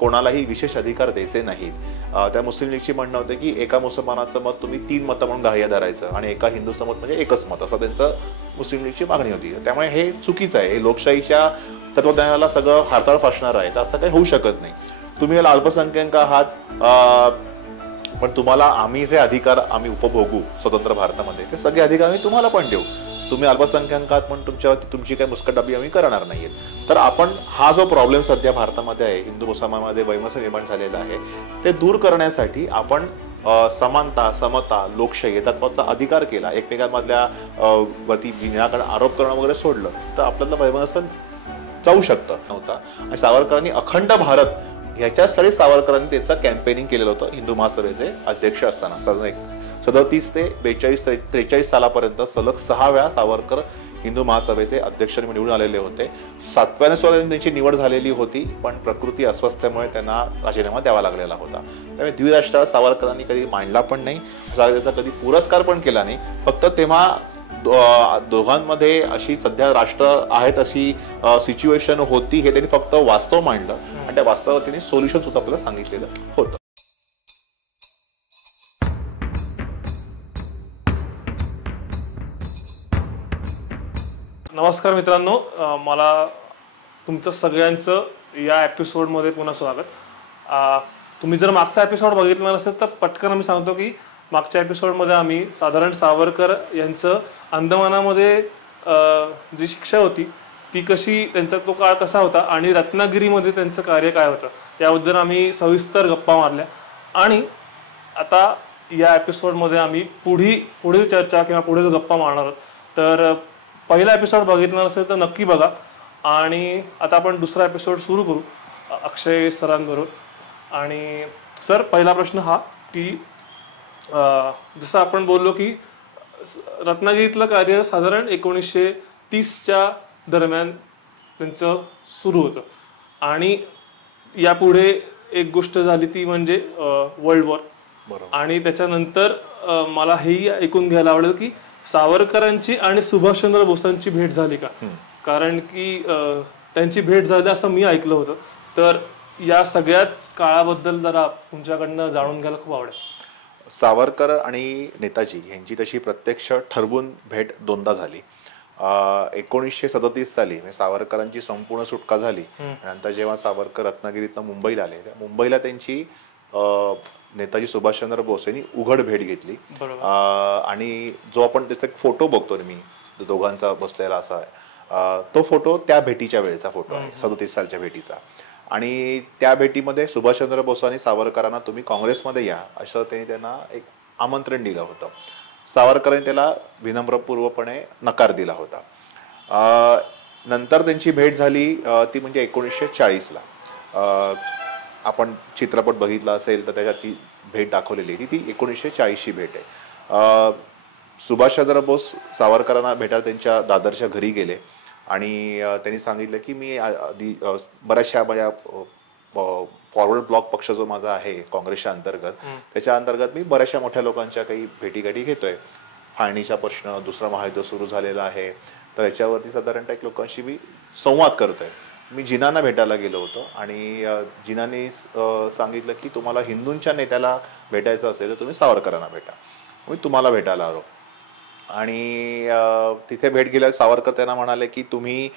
कोणालाही विशेष अधिकार द्यायचे नाहीत। त्या मुस्लिम लीगची म्हणणं होतं की एका मुसलमानाचं मत तुम्ही 3 मतं म्हणून ग्राह्य धरायचं आणि एका हिंदूचं मत म्हणजे एकच मत, असं त्यांचं मुस्लिम लीगची मागणी होती। त्यामुळे हे चुकीचं आहे, हे लोकशाहीच्या तत्वज्ञानाला सगळं हारताळ फासणार आहे, तर असं काही होऊ शकत नाही। तुम्ही अल्पसंख्याक आहात, पण तुम्हाला आम्ही जे अधिकार आम्ही उपभोगू स्वतंत्र भारतामध्ये ते सगळे अधिकार आम्ही तुम्हाला पण देऊ। तुम्ही अल्पसंख्याक आहात पण तुमची काही मुस्कटदाबी आम्ही करणार नाहीये। तर आपण हा जो प्रॉब्लेम सध्या भारतामध्ये आहे, हिंदू मुसलमानमध्ये वैमनस्य निर्माण झालेला आहे, ते दूर करण्यासाठी आपण समानता, समता, लोकशाही तत्वाचा अधिकार केला। एकमेकांमधल्या वती विनाकारण आरोप करणं वगैरे सोडलं तर आपल्याला वैमनस्य जाऊ शकतं नव्हता। आणि सावरकरांनी अखंड भारत ह्याच्यासाठी सावरकरांनी त्याचं कॅम्पेनिंग केलेलं होतं हिंदू महासभेचे अध्यक्ष असताना। 37 ते 42-43 सालापर्यंत सलग 6 वेळा सावरकर हिंदू महासभेचे अध्यक्ष निवडून आलेले होते। 7व्या सोळ्याने त्यांची निवड झालेली होती, पण प्रकृती अस्वस्थतेमुळे त्यांना राजीनामा द्यावा लागलेला होता। त्यामुळे द्विराष्ट्र सावरकरांनी कधी मांडला पण नाही, त्याचा कधी पुरस्कार पण केला नाही। फक्त तेव्हा दोघांमध्ये अशी सध्या राष्ट्र आहेत अशी सिच्युएशन होती, हे त्यांनी फक्त वास्तव मांडलं आणि त्या वास्तवावर त्यांनी सोल्युशन सुद्धा आपल्याला सांगितलेलं होतं। नमस्कार मित्रांनो, मला तुमचं सगळ्यांचं या एपिसोडमध्ये पुन्हा स्वागत। तुम्ही जर मागचा एपिसोड बघितला नसेल तर पटकन मी सांगतो की मागच्या एपिसोडमध्ये आम्ही साधारण सावरकर यांचं अंदमानामध्ये जी शिक्षा होती ती कशी, त्यांचा तो काळ कसा होता आणि रत्नागिरीमध्ये त्यांचं कार्य काय होतं याबद्दल आम्ही सविस्तर गप्पा मारल्या। आणि आता या एपिसोडमध्ये आम्ही पुढील चर्चा किंवा पुढील गप्पा मारणार आहोत। तर पहिला एपिसोड बघितला नसेल तर नक्की बघा। आणि आता आपण दुसरा एपिसोड सुरू करू अक्षय सरांबरोबर। आणि सर, पहिला प्रश्न हा की जसं आपण बोललो की रत्नागिरीतलं कार्य साधारण 1930च्या दरम्यान त्यांचं सुरू होतं आणि यापुढे एक गोष्ट झाली ती म्हणजे वर्ल्ड वॉर। आणि त्याच्यानंतर मला हेही ऐकून घ्यायला आवडेल की सावरकरांची आणि सुभाषचंद्र बोसांची भेट झाली का? कारण की त्यांची भेट झाली असं मी ऐकलं होतं। तर या सगळ्याच काळाबद्दल जरा तुमच्याकडनं जाणून घ्यायला खूप आवडेल। सावरकर आणि नेताजी यांची तशी प्रत्यक्ष ठरवून भेट दोनदा झाली। 1937 साली सावरकरांची संपूर्ण सुटका झाली, नंतर जेव्हा सावरकर रत्नागिरीतनं मुंबईला आले, मुंबईला त्यांची नेताजी सुभाषचंद्र बोस यांनी उघड भेट घेतली। आणि जो आपण त्याचा एक फोटो बघतो मी दोघांचा बसलेला असा आहे, तो फोटो त्या भेटीच्या वेळेचा फोटो आहे, 37 सालच्या भेटीचा। आणि त्या भेटीमध्ये सुभाषचंद्र बोसांनी सावरकरांना तुम्ही काँग्रेसमध्ये या असं त्यांना एक आमंत्रण दिलं होतं। सावरकरांनी त्याला विनम्रपूर्वकपणे नकार दिला होता। नंतर त्यांची भेट झाली ती म्हणजे 1940ला। आपण चित्रपट बघितला असेल तर त्याच्यात ती भेट दाखवलेली आहे, ती 1940ची भेट आहे। सुभाषचंद्र बोस सावरकरांना भेटायला त्यांच्या दादरच्या घरी गेले आणि त्यांनी सांगितलं की मी आधी बऱ्याचशा माझ्या फॉरवर्ड ब्लॉक पक्ष जो माझा आहे काँग्रेसच्या अंतर्गत, त्याच्या अंतर्गत मी बऱ्याचशा मोठ्या लोकांच्या काही भेटीगाठी घेतोय। फाळणीचा प्रश्न, दुसरा महायुद्ध सुरू झालेला आहे, तर याच्यावरती साधारणतः एक लोकांशी मी संवाद करतोय। मी जिनांना भेटायला गेलो होतो आणि जिनांनी सांगितलं की तुम्हाला हिंदूंच्या नेत्याला भेटायचं असेल तर तुम्ही सावरकरांना भेटा, मी तुम्हाला भेटायला आलो। आणि तिथे भेट गेल्यावर सावरकर त्यांना म्हणाले की तुम्ही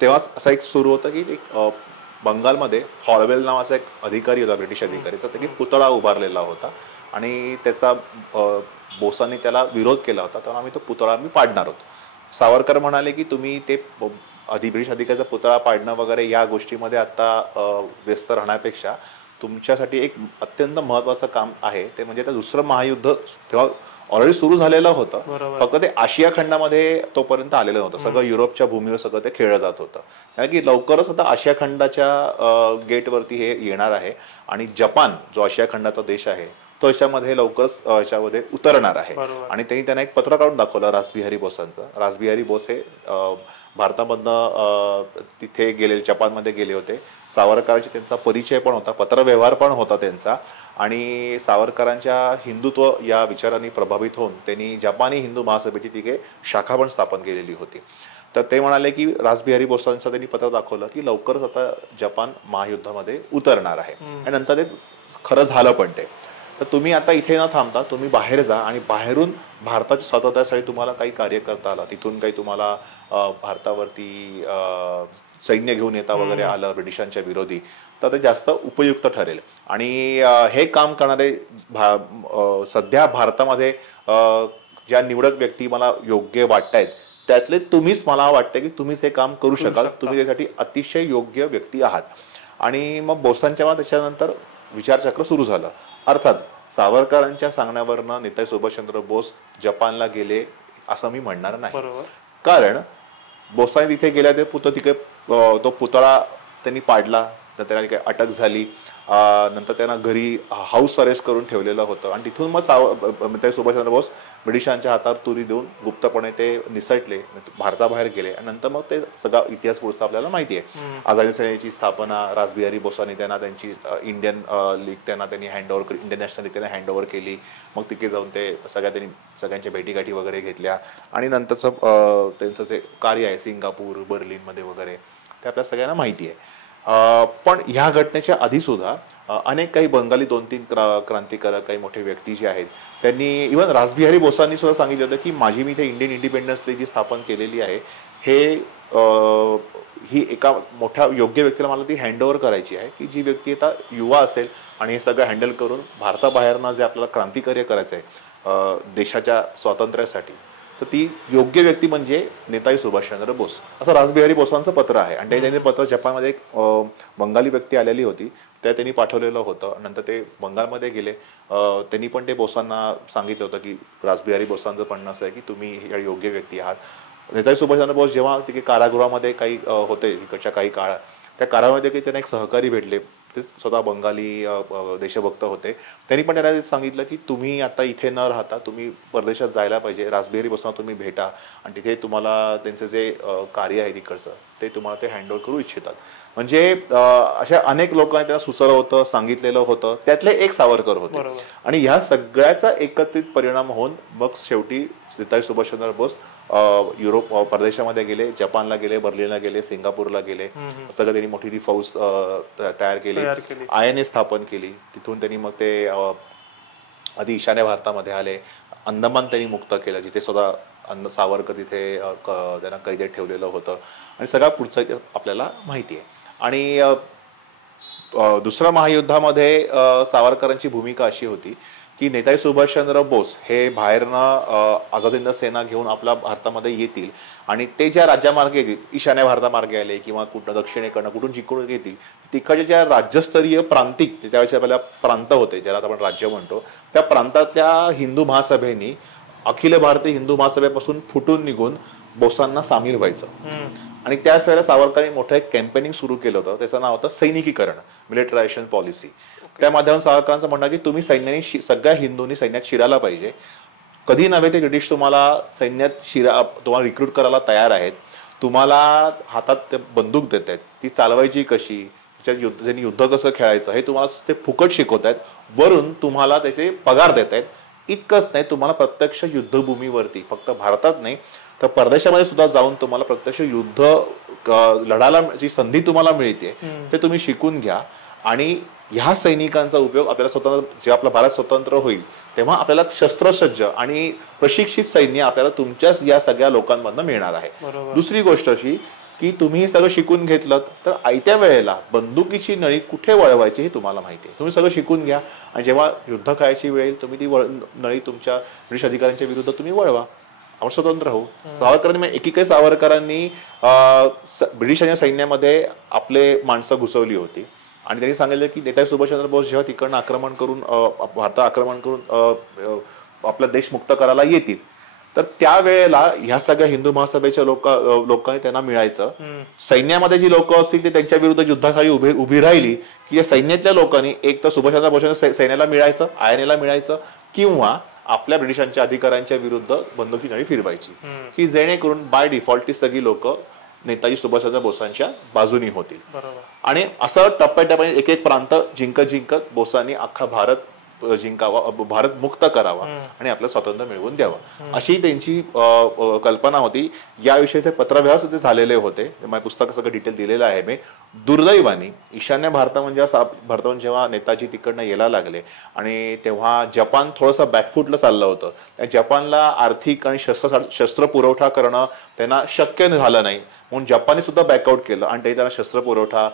तेव्हा असं एक सुरू होतं की एक बंगालमध्ये हॉलवेल नावाचा एक अधिकारी होता, ब्रिटिश अधिकारी, त्याचा पुतळा उभारलेला होता आणि त्याचा बोसांनी त्याला विरोध केला होता, तर आम्ही तो पुतळा पाडणार होतो। सावरकर म्हणाले की तुम्ही ते ब्रिटिश अधिकाऱ्याचा पुतळा पाडणं वगैरे या गोष्टीमध्ये आता व्यस्त राहण्यापेक्षा तुमच्यासाठी एक अत्यंत महत्त्वाचं काम आहे, ते म्हणजे ते दुसरं महायुद्ध तेव्हा ऑलरेडी सुरू झालेलं होतं, फक्त ते आशिया खंडामध्ये तोपर्यंत आलेलं नव्हतं, सगळं युरोपच्या भूमीवर सगळं ते खेळलं जात होतं। कारण की लवकरच आता आशिया खंडाच्या गेटवरती हे येणार आहे आणि जपान जो आशिया खंडाचा देश आहे तो याच्यामध्ये लवकरच याच्यामध्ये उतरणार आहे। आणि त्यांना एक पत्र काढून दाखवलं रासबिहारी बोसांचं। रासबिहारी बोस हे भारतामधनं तिथे गेले, जपानमध्ये गेले होते। सावरकरांची त्यांचा परिचय पण होता, पत्रव्यवहार पण होता त्यांचा। आणि सावरकरांच्या हिंदुत्व या विचारांनी प्रभावित होऊन त्यांनी जपानी हिंदू महासभेची तिघे शाखा पण स्थापन केलेली होती। तर ते म्हणाले की रासबिहारी बोसांचं त्यांनी पत्र दाखवलं की लवकरच आता जपान महायुद्धामध्ये उतरणार आहे आणि नंतर ते खरं झालं पण ते. तर तुम्ही आता इथे न थांबता तुम्ही बाहेर जा आणि बाहेरून भारताच्या स्वातंत्र्यासाठी तुम्हाला काही कार्य करता आलं, तिथून काही तुम्हाला भारतावरती सैन्य घेऊन येता वगैरे आलं ब्रिटिशांच्या विरोधी, तर ते जास्त उपयुक्त ठरेल. आणि हे काम करणारे सध्या भारतामध्ये ज्या निवडक व्यक्ती मला योग्य वाटतायत त्यातले तुम्हीच, मला वाटतं की तुम्हीच हे काम करू शकाल, तुम्ही त्यासाठी अतिशय योग्य व्यक्ती आहात. आणि मग बोसांच्या त्याच्यानंतर विचारचक्र सुरू झालं. अर्थात सावरकरांच्या सांगण्यावरनं नेताजी सुभाषचंद्र बोस जपानला गेले असं मी म्हणणार नाही, कारण बोसांनी तिथे गेल्या ते तिथे तो पुतळा त्यांनी पाडला, त्यांना काही अटक झाली, नंतर त्यांना घरी हाऊस अरेस्ट करून ठेवलेलं होतं आणि तिथून मग नेताजी सुभाषचंद्र बोस ब्रिटिशांच्या हातात तुरी देऊन गुप्तपणे ते निसटले, भारताबाहेर गेले आणि नंतर मग ते सगळा इतिहास पुढचा आपल्याला माहिती आहे. आझादी सेनेची स्थापना रासबिहारी बोसांनी त्यांना त्यांची इंडियन लीग त्यांनी हँडओव्हर, इंडियन नॅशनल लीग त्यांना हँडओव्हर केली. मग तिथे जाऊन ते सगळ्यांच्या भेटीगाठी वगैरे घेतल्या आणि नंतरचं त्यांचं जे कार्य आहे सिंगापूर, बर्लिनमध्ये वगैरे ते आपल्या सगळ्यांना माहिती आहे. पण ह्या घटनेच्या आधी सुद्धा अनेक काही बंगाली 2-3 क्रांतिकारक, काही मोठे व्यक्ती जे आहेत त्यांनी, इव्हन रासबिहारी बोसांनी सुद्धा सांगितलं होतं की माझी मी इथे इंडियन इंडिपेंडन्स डे जी स्थापन केलेली आहे हे ही एका मोठ्या योग्य व्यक्तीला मला ती हँडओव्हर करायची आहे, की जी व्यक्ती आता युवा असेल आणि हे सगळं हँडल करून भारताबाहेरनं जे आपल्याला क्रांतिकार्य करायचं आहे देशाच्या स्वातंत्र्यासाठी, तर ती योग्य व्यक्ती म्हणजे नेताजी सुभाषचंद्र बोस, असं रासबिहारी बोसांचं पत्र आहे. आणि त्यांनी पत्र जपानमध्ये एक बंगाली व्यक्ती आलेली होती त्या त्यांनी पाठवलेलं होतं. नंतर ते बंगालमध्ये गेले, त्यांनी पण ते बोसांना सांगितलं होतं की रासबिहारी बोसांचं म्हणणं असं आहे की तुम्ही योग्य व्यक्ती आहात. नेताजी सुभाषचंद्र बोस जेव्हा तिथे कारागृहामध्ये काही होते इकडच्या काही काळात, त्या कारामध्ये काही त्यांना एक सहकारी भेटले, ते स्वतः बंगाली देशभक्त होते. त्यांनी पण त्यांना सांगितलं की तुम्ही आता इथे न राहता तुम्ही परदेशात जायला पाहिजे, रासबिहारी बोसांना तुम्ही भेटा आणि तिथे तुम्हाला त्यांचं जे कार्य आहे तिकडचं ते तुम्हाला ते हँडओव्हर करू इच्छितात. म्हणजे अशा अनेक लोकांनी त्यांना सुचवलं होतं, सांगितलेलं होतं, त्यातले एक सावरकर होते. आणि ह्या सगळ्याचा एकत्रित परिणाम होऊन मग शेवटी नेताजी सुभाषचंद्र बोस युरोप परदेशामध्ये गेले, जपानला गेले, बर्लिनला गेले, सिंगापूरला गेले, सगळं त्यांनी मोठी ती फौज तयार केली, INA स्थापन केली. तिथून त्यांनी मग ते आधी ईशान्य भारतामध्ये आले, अंदमान त्यांनी मुक्त केलं जिथे स्वतः सावरकर तिथे त्यांना कैदेत ठेवलेलं होतं आणि सगळा पुढचं आपल्याला माहिती आहे. आणि दुसऱ्या महायुद्धामध्ये सावरकरांची भूमिका अशी होती की नेताजी सुभाषचंद्र बोस हे बाहेरनं आझाद हिंद सेना घेऊन आपल्या भारतामध्ये येतील आणि ते ज्या राज्यामार्गे येतील, ईशान्य भारतामार्गे आले किंवा कुठं दक्षिणेकडनं कुठून जिकडून येतील, तिकडच्या ज्या राज्यस्तरीय प्रांतिक त्यावेळेस आपल्याला प्रांत होते ज्याला आपण राज्य म्हणतो, त्या प्रांतातल्या हिंदू महासभेनी अखिल भारतीय हिंदू महासभेपासून फुटून निघून बोसांना सामील व्हायचं. आणि त्याच वेळेला सावरकरांनी मोठं एक कॅम्पेनिंग सुरू केलं होतं, त्याचं नाव होतं सैनिकीकरण, मिलिटरायझेशन पॉलिसी. त्या माध्यमातून सावरकरांचं म्हणणं की तुम्ही सैन्याने सगळ्या हिंदूंनी सैन्यात शिरायला पाहिजे. कधी नव्हे ते ब्रिटिश तुम्हाला सैन्यात तुम्हाला रिक्रूट करायला तयार आहेत, तुम्हाला हातात बंदूक देत आहेत, ती चालवायची कशी, त्यांनी युद्ध कसं खेळायचं हे तुम्हाला ते फुकट शिकवत आहेत, वरून तुम्हाला त्याचे पगार देत आहेत. इतकंच नाही, तुम्हाला प्रत्यक्ष युद्धभूमीवरती फक्त भारतात नाही तर परदेशामध्ये सुद्धा जाऊन तुम्हाला प्रत्यक्ष युद्ध लढायला जी संधी तुम्हाला मिळते ते तुम्ही शिकून घ्या. आणि ह्या सैनिकांचा उपयोग आपल्याला स्वतंत्र, जेव्हा आपला भारत स्वतंत्र होईल तेव्हा आपल्याला शस्त्रसज्ज आणि प्रशिक्षित सैन्य आपल्याला तुमच्याच या सगळ्या लोकांमधनं मिळणार आहे. दुसरी गोष्ट अशी की तुम्ही हे सगळं शिकून घेतलं तर आयत्या वेळेला बंदुकीची नळी कुठे वळवायची हे तुम्हाला माहिती आहे. तुम्ही सगळं शिकून घ्या आणि जेव्हा युद्ध खेळायची वेळ येईल तुम्ही ती नळी तुमच्या ब्रिटिश अधिकाऱ्यांच्या विरुद्ध तुम्ही वळवा, आपण स्वतंत्र होऊ. सावरकरांनी एकीकडे सावरकरांनी ब्रिटिशांच्या सैन्यामध्ये आपले माणसं घुसवली होती आणि त्यांनी सांगितलं की नेताजी सुभाषचंद्र बोस जेव्हा तिकडनं आक्रमण करून भारतात आक्रमण करून आपला देश मुक्त करायला येतील तर त्यावेळेला ह्या सगळ्या हिंदू महासभेच्या लोकांनी त्यांना मिळायचं. सैन्यामध्ये जी लोक असतील ते त्यांच्या विरुद्ध युद्धाखाली उभी राहिली की या सैन्यातल्या लोकांनी एक तर सुभाषचंद्र बोस सैन्याला मिळायचं, INA ला मिळायचं, किंवा आपल्या ब्रिटिशांच्या अधिकाऱ्यांच्या विरुद्ध बंदुकी नळी फिरवायची, की जेणेकरून बाय डिफॉल्ट ती सगळी लोक नेताजी सुभाषचंद्र बोसांच्या बाजूनी होतील. आणि असं टप्प्याटप्प्याने एक एक प्रांत जिंकत बोसांनी अख्खा भारत जिंकावा, भारत मुक्त करावा आणि आपलं स्वातंत्र्य मिळवून द्यावं, अशी त्यांची कल्पना होती. याविषयीचे पत्रव्यवहार सुद्धा झालेले होते. माझ्या पुस्तकात सगळं डिटेल दिलेलं आहे मी. दुर्दैवाने ईशान्य भारतामध्ये जेव्हा नेताजी तिकडनं यायला लागले आणि तेव्हा जपान थोडंसं बॅकफुटला चाललं होतं. त्या जपानला आर्थिक आणि शस्त्र पुरवठा करणं त्यांना शक्य झालं नाही, म्हणून जपानने सुद्धा बॅकआउट केलं आणि त्यांनी त्यांना शस्त्र पुरवठा,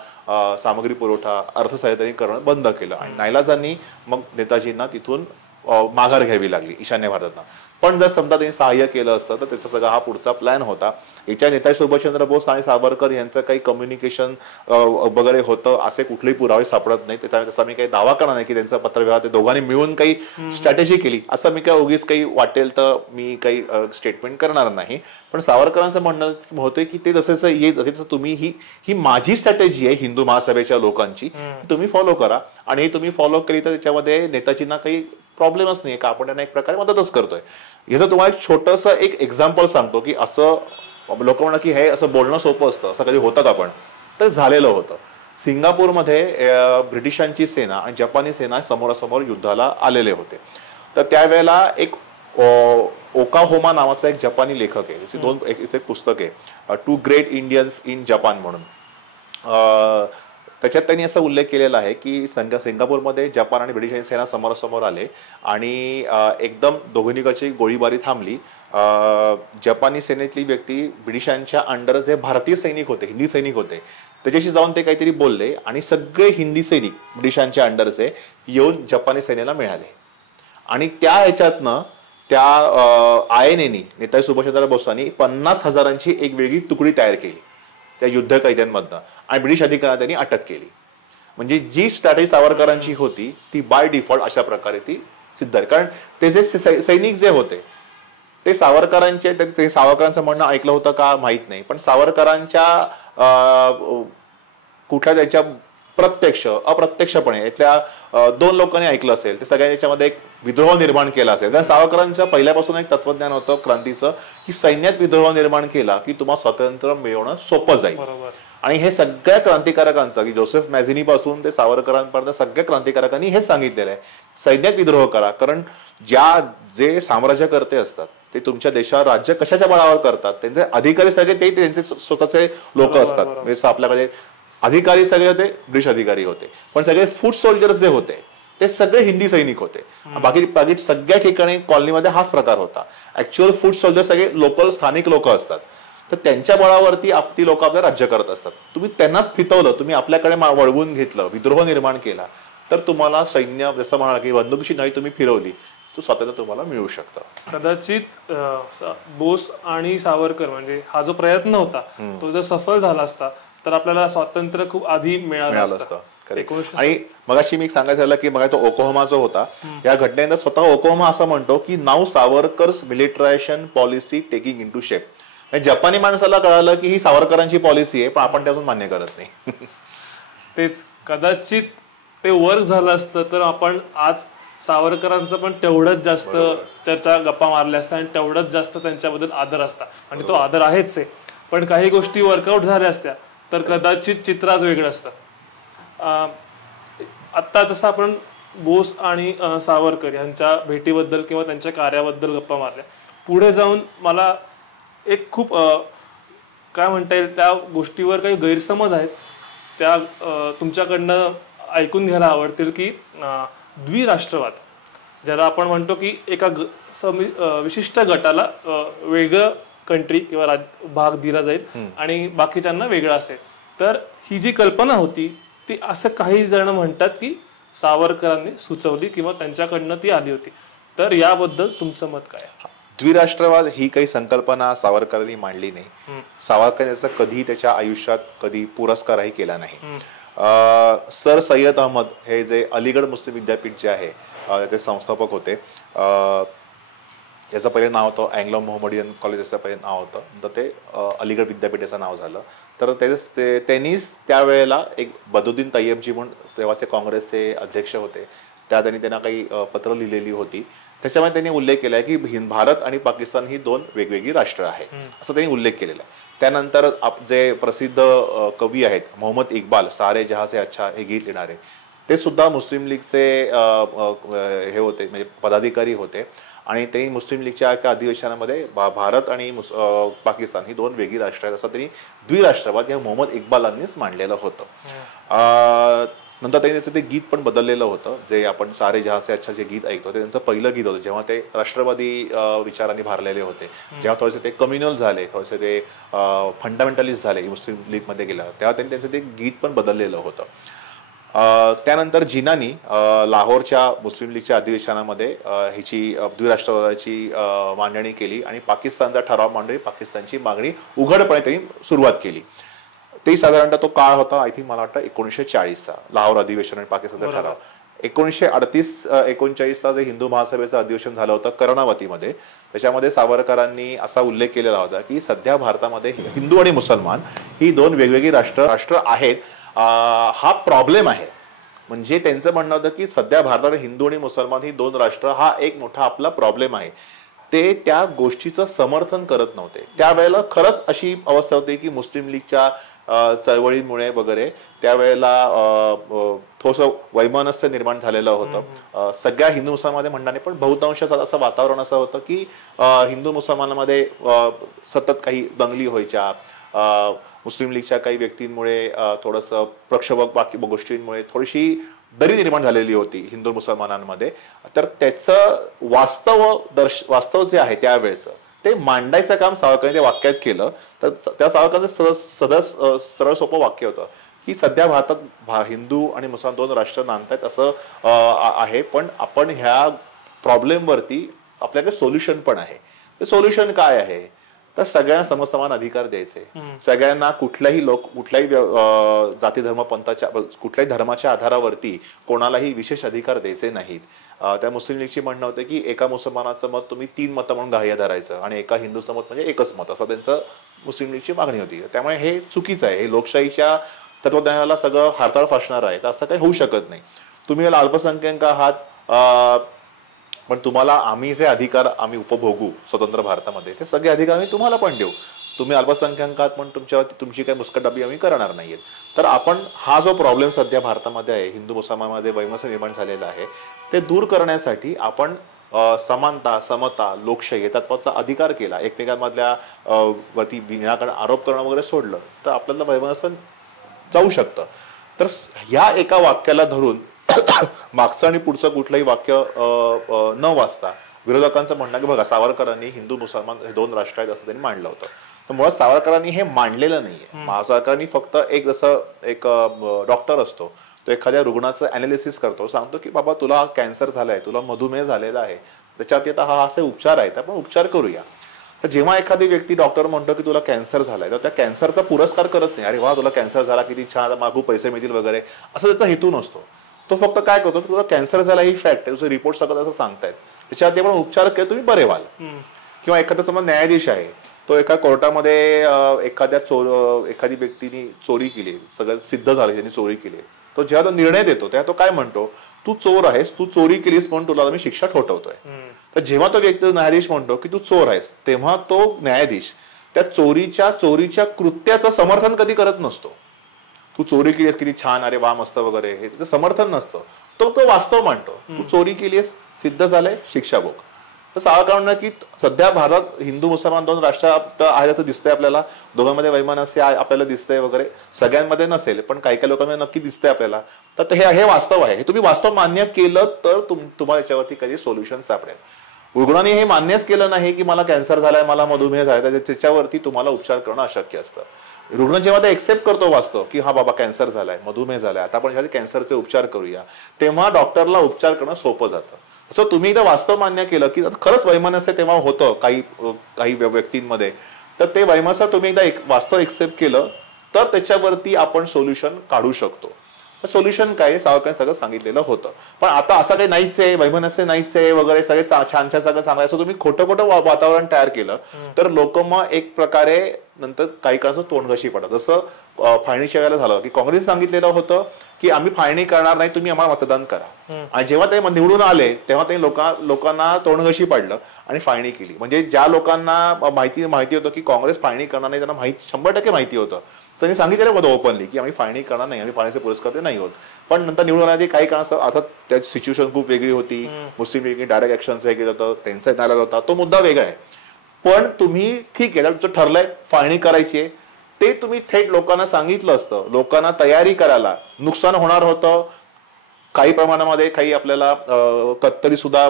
सामग्री पुरवठा, अर्थसहाय्य करणं बंद केलं आणि नाईलाजांनी मग नेताजींना तिथून माघार घ्यावी लागली ईशान्य भारतातना. पण जर समजा त्यांनी सहाय्य केलं असतं तर त्याचा सगळा हा पुढचा प्लॅन होता. याच्या नेताजी सुभाषचंद्र बोस आणि सावरकर यांचं काही कम्युनिकेशन वगैरे होतं असे कुठलेही पुरावे सापडत नाही. त्याचा मी काही दावा करणार नाही की त्यांचा पत्रव्यवहार ते दोघांनी मिळून काही स्ट्रॅटेजी केली असं मी काय उगीच काही वाटेल तर मी काही स्टेटमेंट करणार नाही. पण सावरकरांचं म्हणणं होतं की ते जसं येत जसं तुम्ही ही माझी स्ट्रॅटेजी आहे हिंदू महासभेच्या लोकांची, तुम्ही फॉलो करा आणि हे तुम्ही फॉलो केली तर त्याच्यामध्ये नेताजींना काही प्रॉब्लेमच नाही का, आपण त्यांना एक प्रकारे मदतच करतोय. याचं तुम्हाला एक छोटंसं एक एक्झाम्पल सांगतो की असं लोक म्हणतात की हे असं बोलणं सोपं असतं, असं कधी होतं का, पण तर झालेलं होतं. सिंगापूरमध्ये ब्रिटिशांची सेना आणि जपानी सेना समोरासमोर युद्धाला आलेले होते. तर त्यावेळेला एक ओकाहोमा नावाचा एक जपानी लेखक आहे, एक पुस्तक आहे, two great Indians in Japan म्हणून. त्याच्यात त्यांनी असा उल्लेख केलेला आहे की सिंगापूरमध्ये जपान आणि ब्रिटिश सेना समोरासमोर आले आणि एकदम दोघांकडची गोळीबारी थांबली. जपानी सेनेतली व्यक्ती ब्रिटिशांच्या अंडर जे भारतीय सैनिक होते, हिंदी सैनिक होते, त्याच्याशी जाऊन ते काहीतरी बोलले आणि सगळे हिंदी सैनिक ब्रिटिशांच्या अंडरचे येऊन जपानी सेनेला मिळाले आणि त्या ह्याच्यातनं त्या INA नेताजी सुभाषचंद्र बोसांनी 50,000ची एक वेगळी तुकडी तयार केली त्या युद्ध कैद्यांमधनं आणि ब्रिटिश अधिकाऱ्यांना त्यांनी अटक केली. म्हणजे जी स्ट्रॅटेजी सावरकरांची होती ती बाय डिफॉल्ट अशा प्रकारे ती सिद्ध आहे. कारण ते जे सैनिक जे होते ते सावरकरांचं म्हणणं ऐकलं होतं का माहित नाही, पण सावरकरांच्या कुठल्या त्याच्या प्रत्यक्ष अप्रत्यक्षपणे इथल्या 2 लोकांनी ऐकलं असेल, ते सगळ्यांनी याच्यामध्ये एक विद्रोह निर्माण केला असेल. कारण सावरकरांचं पहिल्यापासून एक तत्वज्ञान होतं क्रांतीचं की सैन्यात विद्रोह निर्माण केला की तुम्हाला स्वातंत्र्य मिळवणं सोपं जाईल. आणि हे सगळ्या क्रांतिकारकांचं की जोसेफ मॅझिनी पासून ते सावरकरांपर्यंत सगळ्या क्रांतिकारकांनी हे सांगितलेलं आहे, सैन्यात विद्रोह करा. कारण जे साम्राज्यकर्ते असतात ते तुमच्या देशावर राज्य कशाच्या बळावर करतात, त्यांचे अधिकारी सगळे ते त्यांचे स्वतःचे लोक असतात. म्हणजे आपल्याकडे अधिकारी सगळे होते ब्रिटिश अधिकारी होते, पण सगळे फूट सोल्जर्स जे होते ते सगळे हिंदी सैनिक होते. बाकी सगळ्या ठिकाणी कॉलनीमध्ये हाच प्रकार होता. ऍक्च्युअल फूट सोल्जर सगळे लोकल स्थानिक लोक असतात, तर त्यांच्या बळावरती ती लोक आपलं राज्य करत असतात. तुम्ही त्यांनाच फितवलं, तुम्ही आपल्याकडे वळवून घेतलं, विद्रोह निर्माण केला, तर तुम्हाला सैन्य जसं म्हणाला की बंदुकीची नाही तुम्ही फिरवली, तो स्वातंत्र्य तुम्हाला मिळू शकतं. कदाचित बोस आणि सावरकर म्हणजे हा जो प्रयत्न होता तो जर सफल झाला असता तर आपल्याला स्वातंत्र्य खूप आधी मिळालं असतं. आणि मगाशी मी सांगायचं झालं की मग तो ओक्लाहोमा जो होता, या घटनेनंतर स्वतः ओक्लाहोमा असं म्हणतो की now Savarkar's militarization policy taking in to shape. जपानी माणसाला कळालं की ही सावरकरांची पॉलिसी आहे, पण आपण ते अजून मान्य करत नाही. तेच कदाचित ते वर्क झालं असतं तर आपण आज सावरकरांचं पण तेवढंच जास्त चर्चा गप्पा मारल्या असत्या आणि तेवढंच जास्त त्यांच्याबद्दल आदर असता. आणि तो आदर आहेच आहे, पण काही गोष्टी वर्कआउट झाल्या असत्या तर कदाचित चित्राच वेगळं असतं. आत्ता तसं आपण बोस आणि सावरकर यांच्या भेटीबद्दल किंवा त्यांच्या कार्याबद्दल गप्पा मारल्या. पुढे जाऊन मला एक खूप काय म्हणता येईल त्या गोष्टीवर काही गैरसमज आहेत, त्या तुमच्याकडनं ऐकून घ्यायला आवडतील. की द्विराष्ट्रवाद ज्याला आपण म्हणतो की एका विशिष्ट गटाला वेगळं कंट्री किंवा भाग दिला जाईल आणि बाकीच्यांना वेगळा असेल, तर ही जी कल्पना होती ती असं काही जण म्हणतात की सावरकरांनी सुचवली किंवा त्यांच्याकडनं ती आली होती. तर याबद्दल तुमचं मत काय? द्विराष्ट्रवाद ही काही संकल्पना सावरकरांनी मांडली नाही. सावरकर याचा कधी त्याच्या आयुष्यात कधी पुरस्कारही केला नाही. सर सय्यद अहमद हे जे अलीगड मुस्लिम विद्यापीठ जे आहे त्याचे संस्थापक होते. याचं पहिले नाव होतं अँग्लो मोहम्मडियन कॉलेज याचं पहिले नाव होतं, तर ते अलीगड विद्यापीठाचं नाव झालं. तर त्यांनीच त्यावेळेला एक बदुद्दीन तय्यबजी म्हणून तेव्हाचे काँग्रेसचे अध्यक्ष होते, त्यांना काही पत्र लिहिलेली होती. त्याच्यामध्ये त्यांनी उल्लेख केलाय की भारत आणि पाकिस्तान ही 2 वेगवेगळी राष्ट्र आहे असं त्यांनी उल्लेख केलेला आहे. त्यानंतर जे प्रसिद्ध कवी आहेत मोहम्मद इक्बाल, सारे जहां से अच्छा हे गीत लिहिणारे, ते सुद्धा मुस्लिम लीगचे हे होते, म्हणजे पदाधिकारी होते. आणि त्यांनी मुस्लिम लीगच्या एका अधिवेशनामध्ये भारत आणि पाकिस्तान ही दोन वेगळी राष्ट्र आहेत असं त्यांनी द्विराष्ट्रवाद या मोहम्मद इक्बालांनीच मांडलेलं होतं. नंतर त्यांनी त्याचं ते गीत पण बदललेलं होतं, जे आपण सारे जहां से अच्छा जे गीत ऐकतो ते त्यांचं पहिलं गीत होतं, जेव्हा ते राष्ट्रवादी विचारांनी भारलेले होते. जेव्हा थोडेसे ते कम्युनल झाले, थोडेसे ते फंडामेंटलिस्ट झाले मुस्लिम लीगमध्ये गेला, तेव्हा त्यांनी त्यांचं ते गीत पण बदललेलं होतं. त्यानंतर जिनानी लाहोरच्या मुस्लिम लीगच्या अधिवेशनामध्ये ह्याची द्विराष्ट्रवादाची मांडणी केली आणि पाकिस्तानचा ठराव मांडणी, पाकिस्तानची मागणी उघडपणे त्यांनी सुरुवात केली. ते साधारणतः तो काळ होता आय थिंक मला वाटतं 1940चा लाहोर अधिवेशन आणि पाकिस्तानचा ठराव. 1938-39ला जे हिंदू महासभेचं अधिवेशन झालं होतं कर्णावतीमध्ये, त्याच्यामध्ये सावरकरांनी असा उल्लेख केलेला होता की सध्या भारतामध्ये हिंदू आणि मुसलमान ही दोन वेगवेगळी राष्ट्र आहेत. हा प्रॉब्लेम आहे. म्हणजे त्यांचं म्हणणं होतं की सध्या भारतात हिंदू आणि मुसलमान ही दोन राष्ट्र हा एक मोठा आपला प्रॉब्लेम आहे. ते त्या गोष्टीचं समर्थन करत नव्हते. त्यावेळेला खरंच अशी अवस्था होती की मुस्लिम लीगच्या चळवळीमुळे वगैरे त्यावेळेला थोडंसं वैमनस्य निर्माण झालेलं होतं सगळ्या हिंदू मुसलमानमध्ये म्हणणारे, पण बहुतांश असं वातावरण असं होतं की हिंदू मुसलमानामध्ये सतत काही दंगली व्हायच्या, मुस्लिम लीगच्या काही व्यक्तींमुळे थोडंसं प्रक्षोभक गोष्टींमुळे थोडीशी दरी निर्माण झालेली होती हिंदू मुसलमानांमध्ये. तर त्याचं वास्तव जे आहे त्यावेळेचं ते मांडायचं काम सावरकरांनी त्या वाक्यात केलं. तर त्या सावरकरांचं सरळ सोपं वाक्य होतं की सध्या भारतात हिंदू आणि मुसलमान दोन राष्ट्र नांदतायत असं आहे, पण आपण ह्या प्रॉब्लेमवरती आपल्याकडे सोल्युशन पण आहे. ते सोल्युशन काय आहे तर सगळ्यांना समसमान अधिकार द्यायचे. सगळ्यांना कुठल्याही जाती धर्म पंथाच्या कुठल्याही धर्माच्या आधारावरती कोणालाही विशेष अधिकार द्यायचे नाहीत. त्या मुस्लिम लीगची म्हणणं होतं की एका मुसलमानाचं मत तुम्ही 3 मतं म्हणून ग्राह्य धरायचं आणि एका हिंदूचं मत म्हणजे एकच मत, असं त्यांचं मुस्लिम लीगची मागणी होती. त्यामुळे हे चुकीचं आहे. हे लोकशाहीच्या तत्वज्ञानाला सगळं हारताळ फासणार आहे. तर असं काही होऊ शकत नाही. तुम्ही अल्पसंख्याक आहात, पण तुम्हाला आम्ही जे अधिकार आम्ही उपभोगू स्वतंत्र भारतामध्ये ते सगळे अधिकार आम्ही तुम्हाला पण देऊ. तुम्ही अल्पसंख्याक आहात पण तुमची काही मुस्कटदाबी आम्ही करणार नाहीये. तर आपण हा जो प्रॉब्लेम सध्या भारतामध्ये आहे, हिंदू मुसलमानमध्ये वैमनस्य निर्माण झालेला आहे, ते दूर करण्यासाठी आपण समानता, समता, लोकशाही या तत्वाचा अधिकार केला. एकमेकांमधल्या वरती विनाकारण आरोप करणं वगैरे सोडलं तर आपल्याला वैमनस्य जाऊ शकतं. तर ह्या एका वाक्याला धरून मागचं आणि पुढचं कुठलंही वाक्य न वाचता विरोधकांचं म्हणणं की बघा सावरकरांनी हिंदू मुसलमान हे दोन राष्ट्र आहेत असं त्यांनी मांडलं होतं. तर मुळात सावरकरांनी हे मांडलेलं नाहीये. सावरकरांनी फक्त जसं एक डॉक्टर असतो, तो एखाद्या रुग्णाचं अनालिसिस करतो, सांगतो की बाबा तुला कॅन्सर झालाय, तुला मधुमेह झालेला आहे, त्याच्यावरती आता हा असे उपचार आहेत, आपण उपचार करूया. तर जेव्हा एखादी व्यक्ती डॉक्टर म्हणतो की तुला कॅन्सर झालाय, तर त्या कॅन्सरचा पुरस्कार करत नाही, अरे वा तुला कॅन्सर झाला, किती छान, मागू पैसे मिळतील वगैरे, असं त्याचा हेतू नसतो. तो फक्त काय करतो की तुला कॅन्सर झाला ही फॅक्ट आहे, तुझे रिपोर्ट सगळं असं सांगतायत, त्याच्यावरती आपण उपचार केले तुम्ही बरे व्हाल. किंवा एखादा समज न्यायाधीश आहे, तो एका कोर्टामध्ये एखादी व्यक्तीने चोरी केली, सगळं सिद्ध झालं त्यांनी चोरी केली, तो जेव्हा तो निर्णय देतो तेव्हा तो काय म्हणतो, तू चोर आहेस, तू चोरी केलीस म्हणून तुला मी शिक्षा ठोठवतोय. तर जेव्हा तो व्यक्ती न्यायाधीश म्हणतो की तू चोर आहेस, तेव्हा तो न्यायाधीश त्या चोरीच्या कृत्याचं समर्थन कधी करत नसतो. तू चोरी केलीस किती छान, अरे वा मस्त वगैरे, हे त्याचं समर्थन नसतं. तो वास्तव मांडतो, तू चोरी केलीस, सिद्ध झालंय, शिक्षा भोग. तर सावरकरांना की सध्या भारतात हिंदू मुसलमान दोन राष्ट्र आहेत असं दिसतंय आपल्याला, दोघांमध्ये वैमनस्य आपल्याला दिसतंय वगैरे, सगळ्यांमध्ये नसेल पण काही काही लोकांमध्ये नक्की दिसतंय आपल्याला. तर हे वास्तव आहे. हे तुम्ही वास्तव मान्य केलं तर तुम्हाला याच्यावरती काही सोल्युशन सापडेल. रुग्णाने हे मान्यच केलं नाही की मला कॅन्सर झालाय, मला मधुमेह झालाय, त्याच्यावरती तुम्हाला उपचार करणं अशक्य असतं. रुग्ण जेव्हा ते एक्सेप्ट करतो वास्तव की हा बाबा कॅन्सर झालाय, मधुमेह झालाय, आता आपण ह्याचे कॅन्सरचे उपचार करूया, तेव्हा डॉक्टरला उपचार करणं सोपं जातं. असं तुम्ही एकदा वास्तव मान्य केलं की खरंच वैमनस्य तेव्हा होतं काही व्यक्तींमध्ये, तर ते वैमनस्य तुम्ही एकदा वास्तव एक्सेप्ट केलं तर त्याच्यावरती आपण सोल्युशन काढू शकतो. सोल्युशन काय सावरकरांनी सगळं सांगितलेलं होतं. पण आता असं काही नाहीच आहे, वैमनस्य नाहीच आहे वगैरे, सगळे छान छान सगळं चांगलं, असं तुम्ही खोटं वातावरण तयार केलं तर लोक मग एक प्रकारे नंतर काही काळाचं तोंडघशी पडतात. जसं फाळणीच्या वेळेला झालं की काँग्रेस सांगितलेलं होतं की आम्ही फाळणी करणार नाही, तुम्ही आम्हाला मतदान करा, आणि जेव्हा ते निवडून आले तेव्हा ते लोकांना तोंडघशी पडलं आणि फाळणी केली. म्हणजे ज्या लोकांना माहिती होतं की काँग्रेस फाळणी करणार नाही, त्यांना 100% माहिती होतं त्यांनी सांगितलेलं होतं ओपनली की आम्ही फाळणी करणार नाही, आम्ही फाळणीचे पुरस्कार नाही होत. पण नंतर निवडून आले काही कारणास्तव, आता त्याची सिच्युएशन खूप वेगळी होती, मुस्लिम लीगने डायरेक्ट ऍक्शनचं हे केलं होतं, त्यांचा नाराज होता, तो मुद्दा वेगळा आहे. पण तुम्ही ठीक आहे, तुमचं ठरलंय फाळणी करायची आहे, ते तुम्ही थेट लोकांना सांगितलं असतं, लोकांना तयारी करायला. नुकसान होणार होतं काही प्रमाणामध्ये, काही आपल्याला कत्तली सुद्धा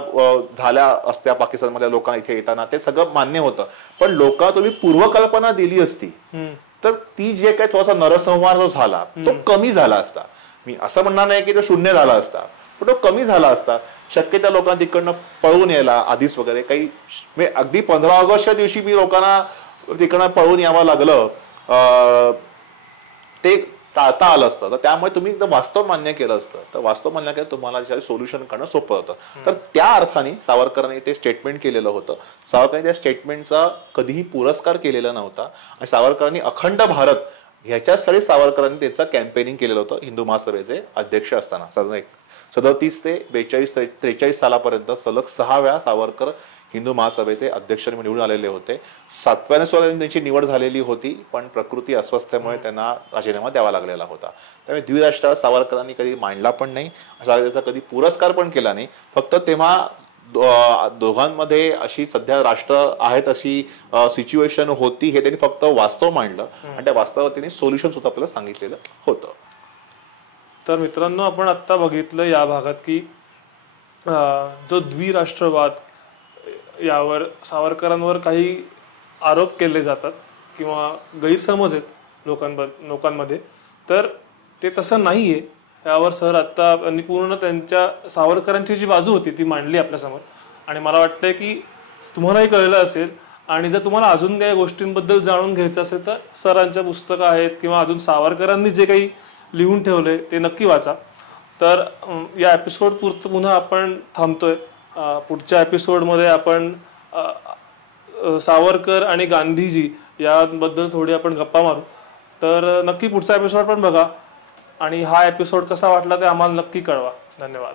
झाल्या असत्या पाकिस्तानमधल्या लोकांना इथे येताना, ते सगळं मान्य होतं. पण लोकांना तुम्ही पूर्वकल्पना दिली असती तर ती जे काही थोडासा नरसंहार जो झाला तो कमी झाला असता. मी असं म्हणणार नाही की तो शून्य झाला असता, पण तो कमी झाला असता. शक्य त्या लोकांना तिकडनं पळून यायला आधीच वगैरे काही, म्हणजे अगदी 15 ऑगस्टच्या दिवशी मी लोकांना तिकडनं पळून यावं लागलं, ते टाळता आलं असतं. तर त्यामुळे तुम्ही एकदम वास्तव मान्य केलं असतं, तर वास्तव मान्य केलं तुम्हाला सोल्युशन करणं सोपं होतं. तर त्या अर्थाने सावरकरांनी ते स्टेटमेंट केलेलं होतं. सावरकरांनी त्या स्टेटमेंटचा कधीही पुरस्कार केलेला नव्हता आणि सावरकरांनी अखंड भारत ह्याच्यासाठी सावरकरांनी त्याचं कॅम्पेनिंग केलेलं होतं हिंदू महासभेचे अध्यक्ष असताना. 37 ते 43 सालापर्यंत सलग 6 वेळा सावरकर हिंदू महासभेचे अध्यक्ष निवडून आलेले होते. 7व्या सोळ्याने त्यांची निवड झालेली होती, पण प्रकृती अस्वस्थतेमुळे त्यांना राजीनामा द्यावा लागलेला होता. त्यामुळे द्विराष्ट्र सावरकरांनी कधी मांडला पण नाही, असा त्याचा कधी पुरस्कार पण केला नाही. फक्त तेव्हा दोघांमध्ये अशी सध्या राष्ट्र आहेत अशी सिच्युएशन होती, हे त्यांनी फक्त वास्तव मांडलं आणि त्या वास्तवावर त्यांनी सोल्युशन सुद्धा आपल्याला सांगितलेलं होतं. तर मित्रांनो, आपण आता बघितलं या भागात की जो द्विराष्ट्रवाद यावर सावरकरांवर काही आरोप केले जातात किंवा गैरसमज आहेत लोकांमध्ये, तर ते तसं नाही आहे. यावर सर आत्ता आणि पूर्ण त्यांच्या सावरकरांची जी बाजू होती ती मांडली आपल्यासमोर. आणि मला वाटतंय की तुम्हालाही कळलं असेल. आणि जर तुम्हाला अजून काही गोष्टींबद्दल जाणून घ्यायचं असेल तर सरांच्या पुस्तकं आहेत किंवा अजून सावरकरांनी जे काही लिहून ठेवले ते नक्की वाचा. तर या एपिसोड पुरतं पुन्हा आपण थांबतोय. पुढच्या एपिसोडमध्ये आपण सावरकर आणि गांधीजी याबद्दल थोडी आपण गप्पा मारू. तर नक्की पुढचा एपिसोड पण बघा आणि हा एपिसोड कसा वाटला ते आम्हाला नक्की कळवा. धन्यवाद.